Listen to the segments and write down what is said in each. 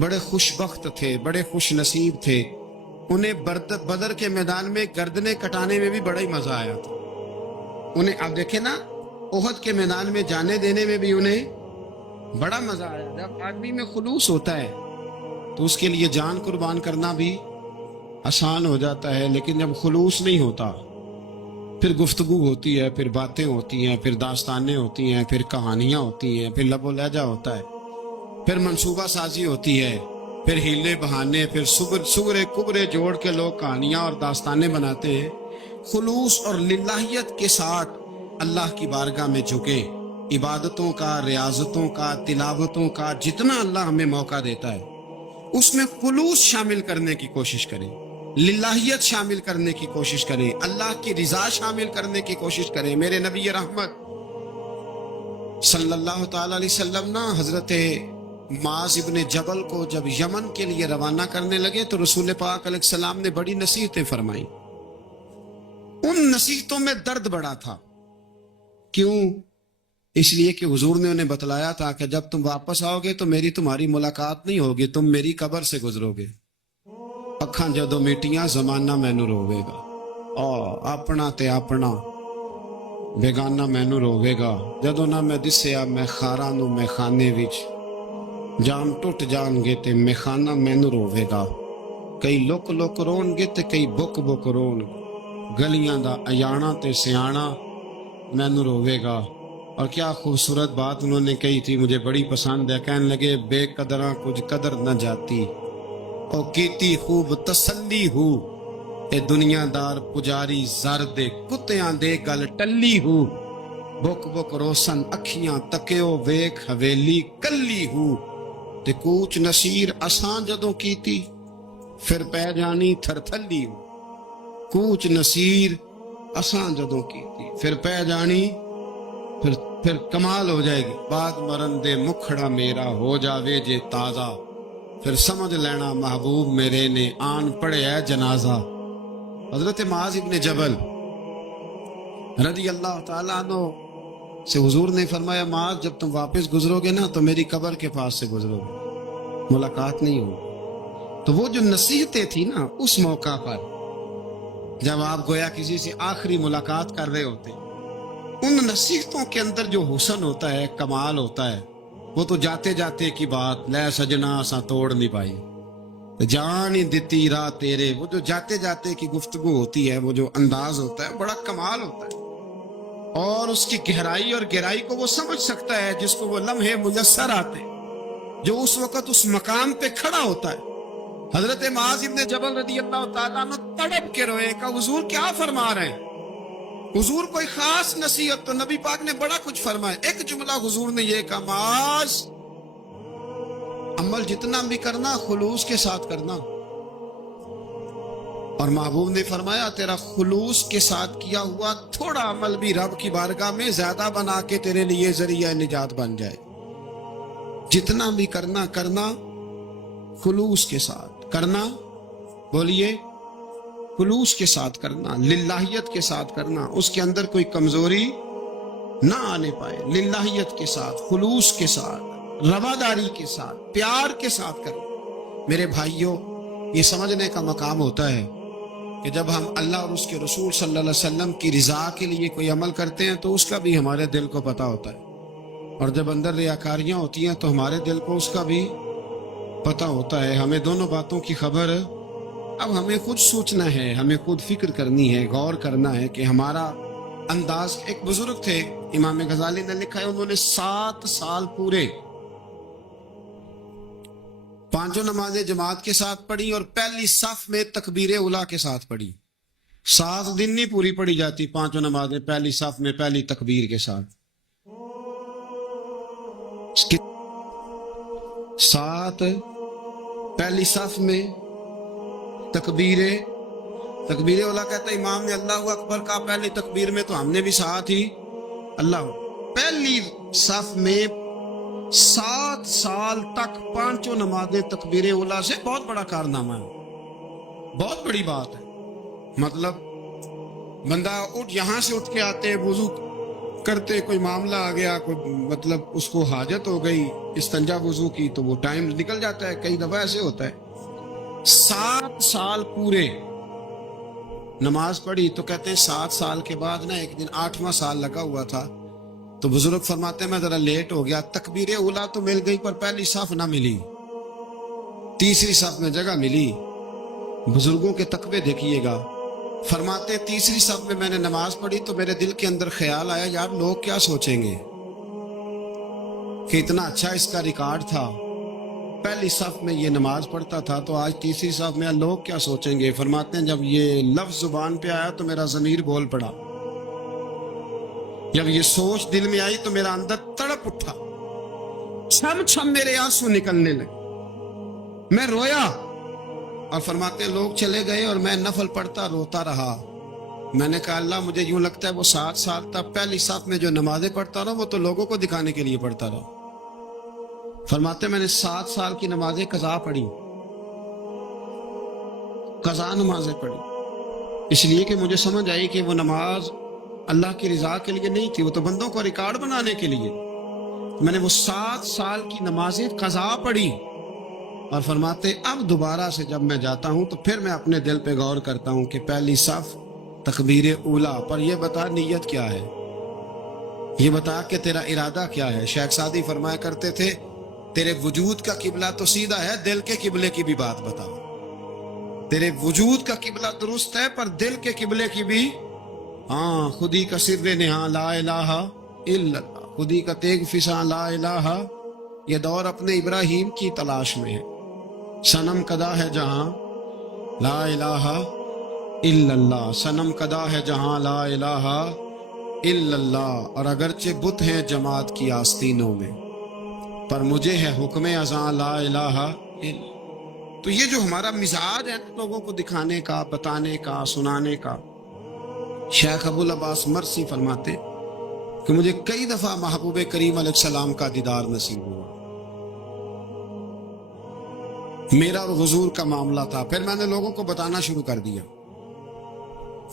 بڑے خوش بخت تھے، بڑے خوش نصیب تھے. انہیں بدر کے میدان میں گردنیں کٹانے میں بھی بڑا ہی مزہ آیا تھا. انہیں آپ دیکھیں نا، احد کے میدان میں جانے دینے میں بھی انہیں بڑا مزہ آیا. جب آدمی میں خلوص ہوتا ہے تو اس کے لیے جان قربان کرنا بھی آسان ہو جاتا ہے. لیکن جب خلوص نہیں ہوتا، پھر گفتگو ہوتی ہے، پھر باتیں ہوتی ہیں، پھر داستانیں ہوتی ہیں، پھر کہانیاں ہوتی ہیں، پھر لب و لہجہ ہوتا ہے، پھر منصوبہ سازی ہوتی ہے، پھر ہیلے بہانے، پھر سگرے کبرے جوڑ کے لوگ کہانیاں اور داستانیں بناتے ہیں. خلوص اور للہیت کے ساتھ اللہ کی بارگاہ میں جھکے. عبادتوں کا، ریاضتوں کا، تلاوتوں کا جتنا اللہ ہمیں موقع دیتا ہے اس میں خلوص شامل کرنے کی کوشش کریں، للہیت شامل کرنے کی کوشش کریں، اللہ کی رضا شامل کرنے کی کوشش کریں. میرے نبی رحمت صلی اللہ تعالی علیہ وسلم نا حضرت معاذ ابن جبل کو جب یمن کے لیے روانہ کرنے لگے تو رسول پاک علیہ السلام نے بڑی نصیحتیں فرمائیں. ان نصیحتوں میں درد بڑا تھا. کیوں؟ اس لیے کہ حضور نے انہیں بتلایا تھا کہ جب تم واپس آؤ گے تو میری تمہاری ملاقات نہیں ہوگی، تم میری قبر سے گزرو گے. اکھاں جدو میٹیاں زمانہ مینوں روے گا، اپنا تے اپنا بیگانہ مینوں روے گا. جدو نہ میں دسیا میں خاراں نوں میں خانے وچ، جام ٹوٹ جان گے تے میں خانہ مینوں روے گا. کئی لک لک رون گے تے کئی بک بک رون گے. گلیاں دا ایانا تے سیانا مینوں روے گا. اور کیا خوبصورت بات انہوں نے کہی تھی، مجھے بڑی پسند ہے. کہنے لگے بے قدراں کچھ قدر نہ جاتی، او کیتی خوب تسلی ہو. اے دنیا دار پجاری زر دے کتیاں دے گل ٹلی ہو. بک بک روشن اکھیاں تکیو ویکھ حویلی کلی ہو. تے کوچ نصیر اساں جدوں کیتی پھر پہ جانی تھر تھلی ہو. کوچ نصیر اساں جدوں کیتی پھر پہ جانی، پھر کمال ہو جائے گی. بعد مرن دے مکھڑا میرا ہو جاوے جے تازہ، پھر سمجھ لینا محبوب میرے نے آن پڑے ہے جنازہ. حضرت معاذ ابن جبل رضی اللہ تعالیٰ عنہ سے حضور نے فرمایا، معاذ جب تم واپس گزرو گے نا تو میری قبر کے پاس سے گزرو گے، ملاقات نہیں ہوگی. تو وہ جو نصیحتیں تھی نا اس موقع پر جب آپ گویا کسی سے آخری ملاقات کر رہے ہوتے، ان نصیحتوں کے اندر جو حسن ہوتا ہے، کمال ہوتا ہے، وہ تو جاتے جاتے کی بات لے سجنا سا توڑ نہیں پائی جان ہی دتی راہ تیرے. وہ جو جاتے جاتے کی گفتگو ہوتی ہے، وہ جو انداز ہوتا ہے، بڑا کمال ہوتا ہے. اور اس کی گہرائی اور گہرائی کو وہ سمجھ سکتا ہے جس کو وہ لمحے میسر آتے، جو اس وقت اس مقام پہ کھڑا ہوتا ہے. حضرت معاذ ابن جبل رضی اللہ تعالیٰ عنہ تڑپ کے روئے کہ حضور کیا فرما رہے ہیں. حضور کوئی خاص نصیحت تو نبی پاک نے بڑا کچھ فرمایا. ایک جملہ حضور نے یہ کہا، معاذ عمل جتنا بھی کرنا خلوص کے ساتھ کرنا. اور محبوب نے فرمایا تیرا خلوص کے ساتھ کیا ہوا تھوڑا عمل بھی رب کی بارگاہ میں زیادہ بنا کے تیرے لیے ذریعہ نجات بن جائے. جتنا بھی کرنا خلوص کے ساتھ کرنا. بولیے، خلوص کے ساتھ کرنا، للہیت کے ساتھ کرنا. اس کے اندر کوئی کمزوری نہ آنے پائے. للہیت کے ساتھ، خلوص کے ساتھ، رواداری کے ساتھ، پیار کے ساتھ کرنا. میرے بھائیوں، یہ سمجھنے کا مقام ہوتا ہے کہ جب ہم اللہ اور اس کے رسول صلی اللہ علیہ وسلم کی رضا کے لیے کوئی عمل کرتے ہیں تو اس کا بھی ہمارے دل کو پتہ ہوتا ہے. اور جب اندر ریاکاریاں ہوتی ہیں تو ہمارے دل کو اس کا بھی پتہ ہوتا ہے. ہمیں دونوں باتوں کی خبر اب ہمیں خود سوچنا ہے، ہمیں خود فکر کرنی ہے، غور کرنا ہے کہ ہمارا انداز. ایک بزرگ تھے امام غزالی نے لکھا ہے، انہوں نے 7 سال پورے پانچوں نمازیں جماعت کے ساتھ پڑھی اور پہلی صف میں تکبیر اولیٰ کے ساتھ پڑھی. 7 دن نہیں پوری پڑھی جاتی پانچوں نمازیں پہلی صف میں پہلی تکبیر کے ساتھ. 7 پہلی صف میں تکبیر اولیٰ کہتا ہے امام نے اللہ اکبر کہا پہلی تکبیر میں تو ہم نے بھی ساتھ ہی اللہ. پہلی صف میں 7 سال تک پانچوں نمازیں تکبیر اولیٰ سے بہت بڑا کارنامہ ہے، بہت بڑی بات ہے. مطلب بندہ یہاں سے اٹھ کے آتے، وضو کرتے کوئی معاملہ آ گیا، کوئی مطلب اس کو حاجت ہو گئی استنجا وضو کی، تو وہ ٹائم نکل جاتا ہے. کئی دفعہ ایسے ہوتا ہے. 7 سال پورے نماز پڑھی تو کہتے ہیں 7 سال کے بعد نا ایک دن 8واں سال لگا ہوا تھا تو بزرگ فرماتے ہیں میں ذرا لیٹ ہو گیا، تکبیر اولا تو مل گئی پر پہلی صف نہ ملی، تیسری صف میں جگہ ملی. بزرگوں کے تقوی دیکھیے گا. فرماتے تیسری صف میں نے نماز پڑھی تو میرے دل کے اندر خیال آیا یار لوگ کیا سوچیں گے کہ اتنا اچھا اس کا ریکارڈ تھا، پہلی صف میں یہ نماز پڑھتا تھا تو آج تیسری صف میں لوگ کیا سوچیں گے. فرماتے ہیں جب یہ لفظ زبان پہ آیا تو میرا ضمیر بول پڑا، جب یہ سوچ دل میں آئی تو میرا اندر تڑپ اٹھا، چھم چھم میرے آنسو نکلنے لگے، میں رویا. اور فرماتے ہیں لوگ چلے گئے اور میں نفل پڑھتا روتا رہا. میں نے کہا اللہ مجھے یوں لگتا ہے وہ 7 سال تک پہلی صف میں جو نمازیں پڑھتا رہا وہ تو لوگوں کو دکھانے کے لیے پڑھتا رہا. فرماتے میں نے 7 سال کی نمازیں قضا پڑھی، قضا نمازیں پڑھی، اس لیے کہ مجھے سمجھ آئی کہ وہ نماز اللہ کی رضا کے لیے نہیں تھی، وہ تو بندوں کو ریکارڈ بنانے کے لیے. میں نے وہ 7 سال کی نمازیں قضا پڑھی. اور فرماتے اب دوبارہ سے جب میں جاتا ہوں تو پھر میں اپنے دل پہ غور کرتا ہوں کہ پہلی صف تکبیر اولا پر یہ بتا نیت کیا ہے، یہ بتا کہ تیرا ارادہ کیا ہے. شیخ سعدی فرمایا کرتے تھے تیرے وجود کا قبلہ تو سیدھا ہے، دل کے قبلے کی بھی بات بتا. تیرے وجود کا قبلہ درست ہے پر دل کے قبلے کی بھی، ہاں خودی کا سر نہاں لا الہ الا اللہ، خودی کا تیغ فساں لا الہ. یہ دور اپنے ابراہیم کی تلاش میں ہے. صنم کدا ہے جہاں لا الہ الا اللہ، صنم کدا ہے جہاں لا الہ الا اللہ. اور اگرچہ بت ہیں جماعت کی آستینوں میں پر مجھے ہے حکم ازاں لا الہ الا. تو یہ جو ہمارا مزاج ہے لوگوں کو دکھانے کا، بتانے کا، سنانے کا. شیخ ابو العباس مرسی فرماتے کہ مجھے کئی دفعہ محبوب کریم علیہ السلام کا دیدار نصیب ہوا. میرا اور حضور کا معاملہ تھا، پھر میں نے لوگوں کو بتانا شروع کر دیا.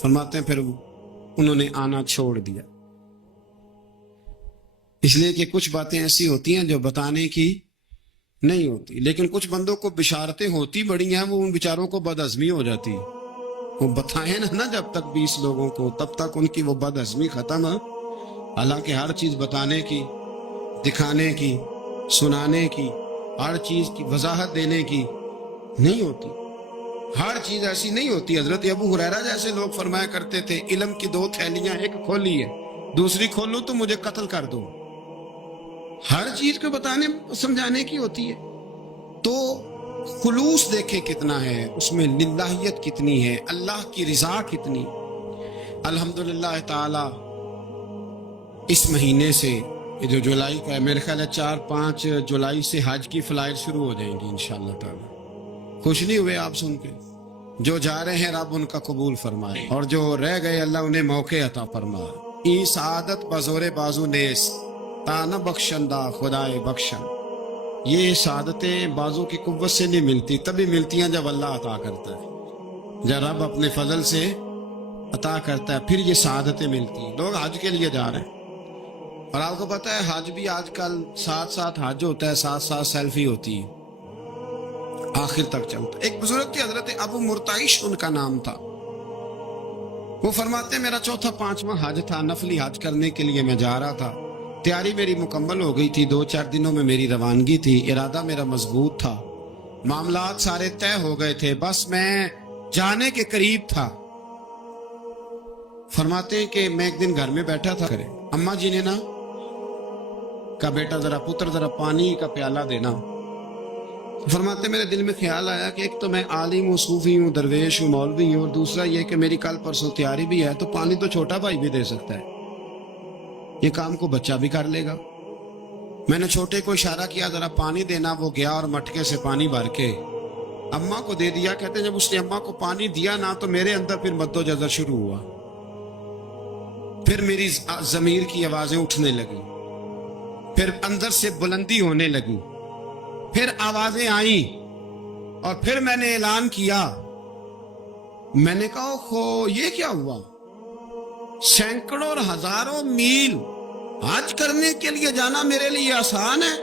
فرماتے ہیں پھر انہوں نے آنا چھوڑ دیا، اس لیے کہ کچھ باتیں ایسی ہوتی ہیں جو بتانے کی نہیں ہوتی. لیکن کچھ بندوں کو بشارتیں ہوتی بڑی ہیں، وہ ان بیچاروں کو بد ہضمی ہو جاتی. وہ بتائیں نا جب تک 20 لوگوں کو، تب تک ان کی وہ بد ہضمی ختم ہے. حالانکہ ہر چیز بتانے کی، دکھانے کی، سنانے کی، ہر چیز کی وضاحت دینے کی نہیں ہوتی. ہر چیز ایسی نہیں ہوتی. حضرت ابو ہریرہ جیسے لوگ فرمایا کرتے تھے علم کی 2 تھیلیاں، ایک کھولی ہے دوسری کھولوں تو مجھے قتل کر دو. ہر چیز کو بتانے سمجھانے کی ہوتی ہے. تو خلوص دیکھے کتنا ہے اس میں، للہیت کتنی ہے، اللہ کی رضا کتنی. الحمدللہ تعالی اس مہینے سے جو جولائی کا ہے، میرے خیال ہے 4-5 جولائی سے حج کی فلائٹ شروع ہو جائیں گی انشاءاللہ تعالی. خوش نہیں ہوئے آپ سن کے؟ جو جا رہے ہیں رب ان کا قبول فرمائے، اور جو رہ گئے اللہ انہیں موقع عطا فرمائے. ای سعادت بزور بازو نیس تانا بخشندہ خدائے بخشن. یہ سعادتیں بازو کی قوت سے نہیں ملتی، تبھی ملتی ہیں جب اللہ عطا کرتا ہے، جب رب اپنے فضل سے عطا کرتا ہے پھر یہ سعادتیں ملتی ہیں. لوگ حج کے لیے جا رہے ہیں، اور آپ کو پتہ ہے حج بھی آج کل 7 حج ہوتا ہے، 7 سیلفی ہوتی ہے، آخر تک چلتا. ایک بزرگ کے حضرت ابو مرتعش ان کا نام تھا، وہ فرماتے میرا 4-5واں حج تھا، نفلی حج کرنے کے لیے میں جا رہا تھا. تیاری میری مکمل ہو گئی تھی، 2-4 دنوں میں میری روانگی تھی، ارادہ میرا مضبوط تھا، معاملات سارے طے ہو گئے تھے، بس میں جانے کے قریب تھا. فرماتے ہیں کہ میں ایک دن گھر میں بیٹھا تھا، اماں جی نے نا کہا بیٹا ذرا پتر ذرا پانی کا پیالہ دینا. فرماتے میرے دل میں خیال آیا کہ ایک تو میں عالم ہوں، صوفی ہوں، درویش ہوں، مولوی ہوں، اور دوسرا یہ کہ میری کل پرسوں تیاری بھی ہے، تو پانی تو چھوٹا بھائی بھی دے سکتا ہے، یہ کام کو بچہ بھی کر لے گا. میں نے چھوٹے کو اشارہ کیا ذرا پانی دینا، وہ گیا اور مٹکے سے پانی بھر کے اماں کو دے دیا. کہتے ہیں جب اس نے اماں کو پانی دیا نا تو میرے اندر پھر مد و جزر شروع ہوا، پھر میری ضمیر کی آوازیں اٹھنے لگی، پھر اندر سے بلندی ہونے لگی، پھر آوازیں آئیں، اور پھر میں نے اعلان کیا. میں نے کہا خو یہ کیا ہوا؟ سینکڑوں اور ہزاروں میل حج کرنے کے لیے جانا میرے لیے آسان ہے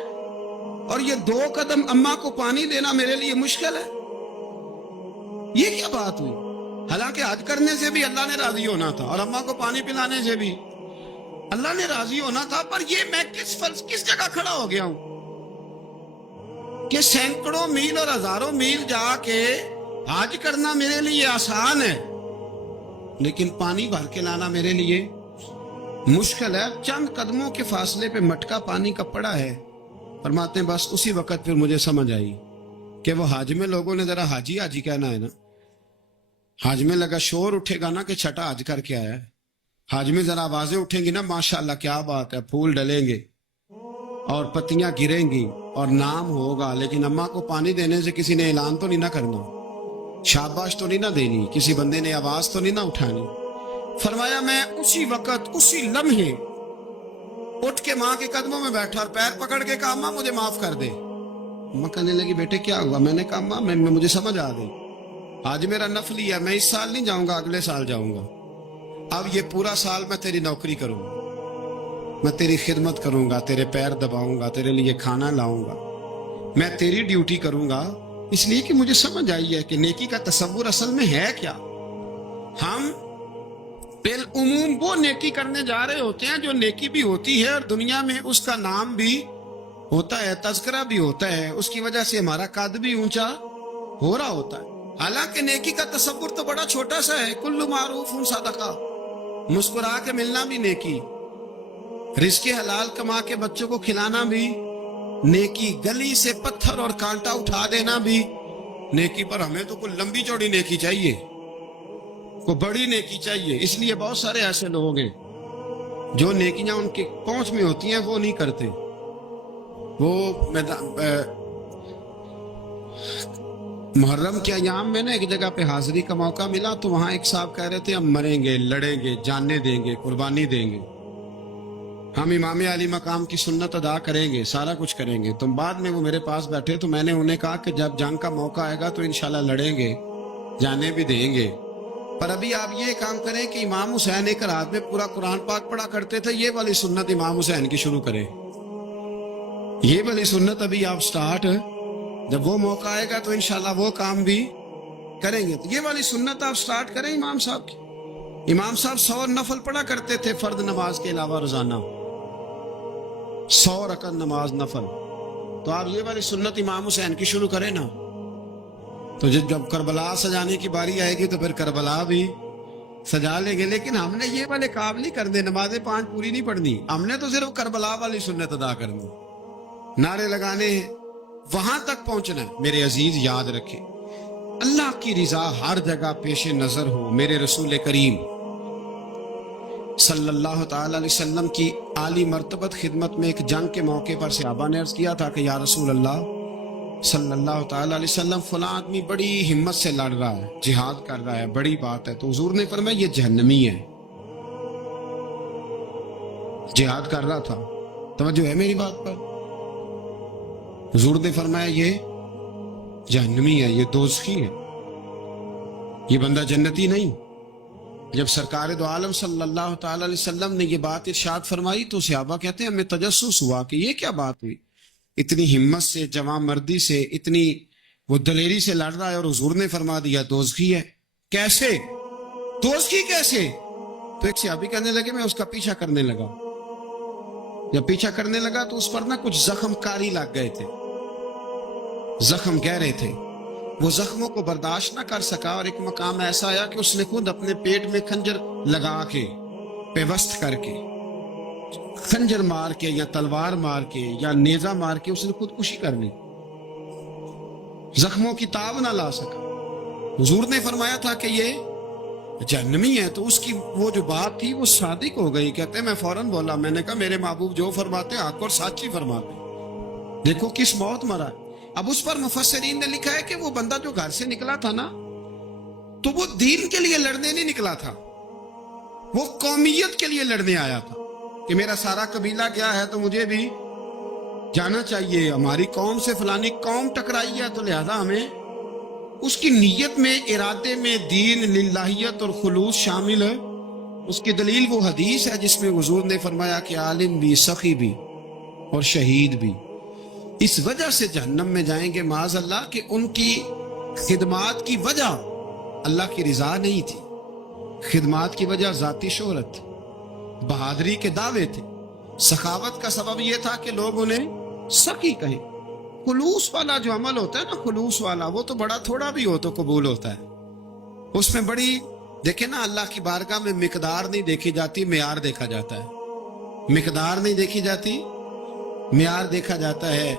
اور یہ 2 قدم اماں کو پانی دینا میرے لیے مشکل ہے. یہ کیا بات ہوئی؟ حالانکہ حج کرنے سے بھی اللہ نے راضی ہونا تھا اور اماں کو پانی پلانے سے بھی اللہ نے راضی ہونا تھا. پر یہ میں کس جگہ کھڑا ہو گیا ہوں کہ سینکڑوں میل اور ہزاروں میل جا کے حج کرنا میرے لیے آسان ہے لیکن پانی بھر کے لانا میرے لیے مشکل ہے. چند قدموں کے فاصلے پہ مٹکا پانی کا پڑا ہے. فرماتے ہیں بس اسی وقت پھر مجھے سمجھ آئی کہ وہ حج میں لوگوں نے ذرا حاجی حاجی کہنا ہے نا. حج میں لگا شور اٹھے گا نا کہ چھٹا حج کر کے آیا ہے. حج میں ذرا آوازیں اٹھیں گی نا ماشاءاللہ کیا بات ہے, پھول ڈلیں گے اور پتیاں گریں گی اور نام ہوگا. لیکن اماں کو پانی دینے سے کسی نے اعلان تو نہیں نہ کرنا, شاباش تو نہیں نہ دینی, کسی بندے نے آواز تو نہیں نہ اٹھانی. فرمایا میں اسی وقت اسی لمحے اٹھ کے ماں کے قدموں میں بیٹھا اور پیر پکڑ کے کہا ماں مجھے معاف کر دے. ماں کہنے لگی بیٹے کیا ہوا؟ میں نے کہا ماں مجھے سمجھ آ گئی, آج میرا نفلی ہے, میں اس سال نہیں جاؤں گا اگلے سال جاؤں گا. اب یہ پورا سال میں تیری نوکری کروں گا, میں تیری خدمت کروں گا, تیرے پیر دباؤں گا, تیرے لیے کھانا لاؤں گا, میں تیری ڈیوٹی کروں گا. اس لیے کہ مجھے سمجھ آئی ہے کہ نیکی کا تصور اصل میں ہے کیا. ہم بالعموم وہ نیکی کرنے جا رہے ہوتے ہیں جو نیکی بھی ہوتی ہے اور دنیا میں اس کا نام بھی ہوتا ہے, تذکرہ بھی ہوتا ہے, اس کی وجہ سے ہمارا قد بھی اونچا ہو رہا ہوتا ہے. حالانکہ نیکی کا تصور تو بڑا چھوٹا سا ہے. کل معروف صدقہ, مسکرا کے ملنا بھی نیکی, رزق حلال کما کے بچوں کو کھلانا بھی نیکی, گلی سے پتھر اور کانٹا اٹھا دینا بھی نیکی. پر ہمیں تو کوئی لمبی چوڑی نیکی چاہیے, کوئی بڑی نیکی چاہیے. اس لیے بہت سارے ایسے لوگ ہیں جو نیکیاں ان کے پہنچ میں ہوتی ہیں وہ نہیں کرتے. وہ محرم کے ایام میں نا ایک جگہ پہ حاضری کا موقع ملا تو وہاں ایک صاحب کہہ رہے تھے ہم مریں گے, لڑیں گے, جانیں دیں گے, قربانی دیں گے, ہم امام علی مقام کی سنت ادا کریں گے, سارا کچھ کریں گے. تم بعد میں وہ میرے پاس بیٹھے تو میں نے انہیں کہا کہ جب جنگ کا موقع آئے گا تو انشاءاللہ لڑیں گے, جانے بھی دیں گے. پر ابھی آپ یہ کام کریں کہ امام حسین ایک رات میں پورا قرآن پاک پڑھا کرتے تھے, یہ والی سنت امام حسین کی شروع کریں. یہ والی سنت ابھی آپ سٹارٹ, جب وہ موقع آئے گا تو انشاءاللہ وہ کام بھی کریں گے. تو یہ والی سنت آپ سٹارٹ کریں امام صاحب کی. امام صاحب 100 نفل پڑھا کرتے تھے فرض نماز کے علاوہ روزانہ, 100 رکعت نماز نفل. تو آپ یہ والی سنت امام حسین کی شروع کریں نا, تو جب کربلا سجانے کی باری آئے گی تو پھر کربلا بھی سجا لیں گے. لیکن ہم نے یہ والے کام نہیں کرنے, نمازیں 5 پوری نہیں پڑھنی, ہم نے تو صرف کربلا والی سنت ادا کرنی, نعرے لگانے ہیں, وہاں تک پہنچنا ہے. میرے عزیز یاد رکھیں, اللہ کی رضا ہر جگہ پیش نظر ہو. میرے رسول کریم صلی اللہ تعالی علیہ وسلم کی عالی مرتبت خدمت میں ایک جنگ کے موقع پر صحابہ نے عرض کیا تھا کہ یا رسول اللہ صلی اللہ تعالی علیہ وسلم فلاں آدمی بڑی ہمت سے لڑ رہا ہے, جہاد کر رہا ہے, بڑی بات ہے. تو حضور نے فرمایا یہ جہنمی ہے. جہاد کر رہا تھا, توجہ ہے میری بات پر. حضور نے فرمایا یہ جہنمی ہے, یہ دوزخی ہے, یہ بندہ جنتی نہیں. جب سرکار دو عالم صلی اللہ تعالی علیہ وسلم نے یہ بات ارشاد فرمائی تو صحابہ کہتے ہیں ہمیں تجسس ہوا کہ یہ کیا بات ہوئی, اتنی ہمت سے, جوان مردی سے, اتنی وہ دلیری سے لڑ رہا ہے اور حضور نے فرما دیا دوزخی ہے. کیسے دوزخی کیسے؟ تو ایک صحابی کہنے لگے میں اس کا پیچھا کرنے لگا. جب پیچھا کرنے لگا تو اس پر نا کچھ زخم کاری لگ گئے تھے, زخم گہرے تھے. وہ زخموں کو برداشت نہ کر سکا اور ایک مقام ایسا آیا کہ اس نے خود اپنے پیٹ میں خنجر لگا کے, پیوست کر کے, خنجر مار کے یا تلوار مار کے یا نیزہ مار کے اس نے خودکشی کر لی. زخموں کی تاب نہ لا سکا. حضور نے فرمایا تھا کہ یہ جہنمی ہے. تو اس کی وہ جو بات تھی وہ صادق ہو گئی. کہتے ہیں میں فوراً بولا, میں نے کہا میرے محبوب جو فرماتے ہیں حق اور سچ ہی فرماتے, دیکھو کس موت مرا. اب اس پر مفسرین نے لکھا ہے کہ وہ بندہ جو گھر سے نکلا تھا نا تو وہ دین کے لیے لڑنے نہیں نکلا تھا, وہ قومیت کے لیے لڑنے آیا تھا کہ میرا سارا قبیلہ کیا ہے تو مجھے بھی جانا چاہیے, ہماری قوم سے فلانی قوم ٹکرائی ہے تو لہذا ہمیں. اس کی نیت میں, ارادے میں دین للہیت اور خلوص شامل اس کی دلیل وہ حدیث ہے جس میں حضور نے فرمایا کہ عالم بھی، سخی بھی اور شہید بھی اس وجہ سے جہنم میں جائیں گے معاذ اللہ کہ ان کی خدمات کی وجہ اللہ کی رضا نہیں تھی، خدمات کی وجہ ذاتی شہرت تھی، بہادری کے دعوے تھے، سخاوت کا سبب یہ تھا کہ لوگ انہیں سخی کہیں۔ خلوص والا جو عمل ہوتا ہے نا، خلوص والا، وہ تو بڑا تھوڑا بھی ہو تو قبول ہوتا ہے، اس میں بڑی دیکھیں نا، اللہ کی بارگاہ میں مقدار نہیں دیکھی جاتی، معیار دیکھا جاتا ہے، مقدار نہیں دیکھی جاتی، معیار دیکھا جاتا ہے۔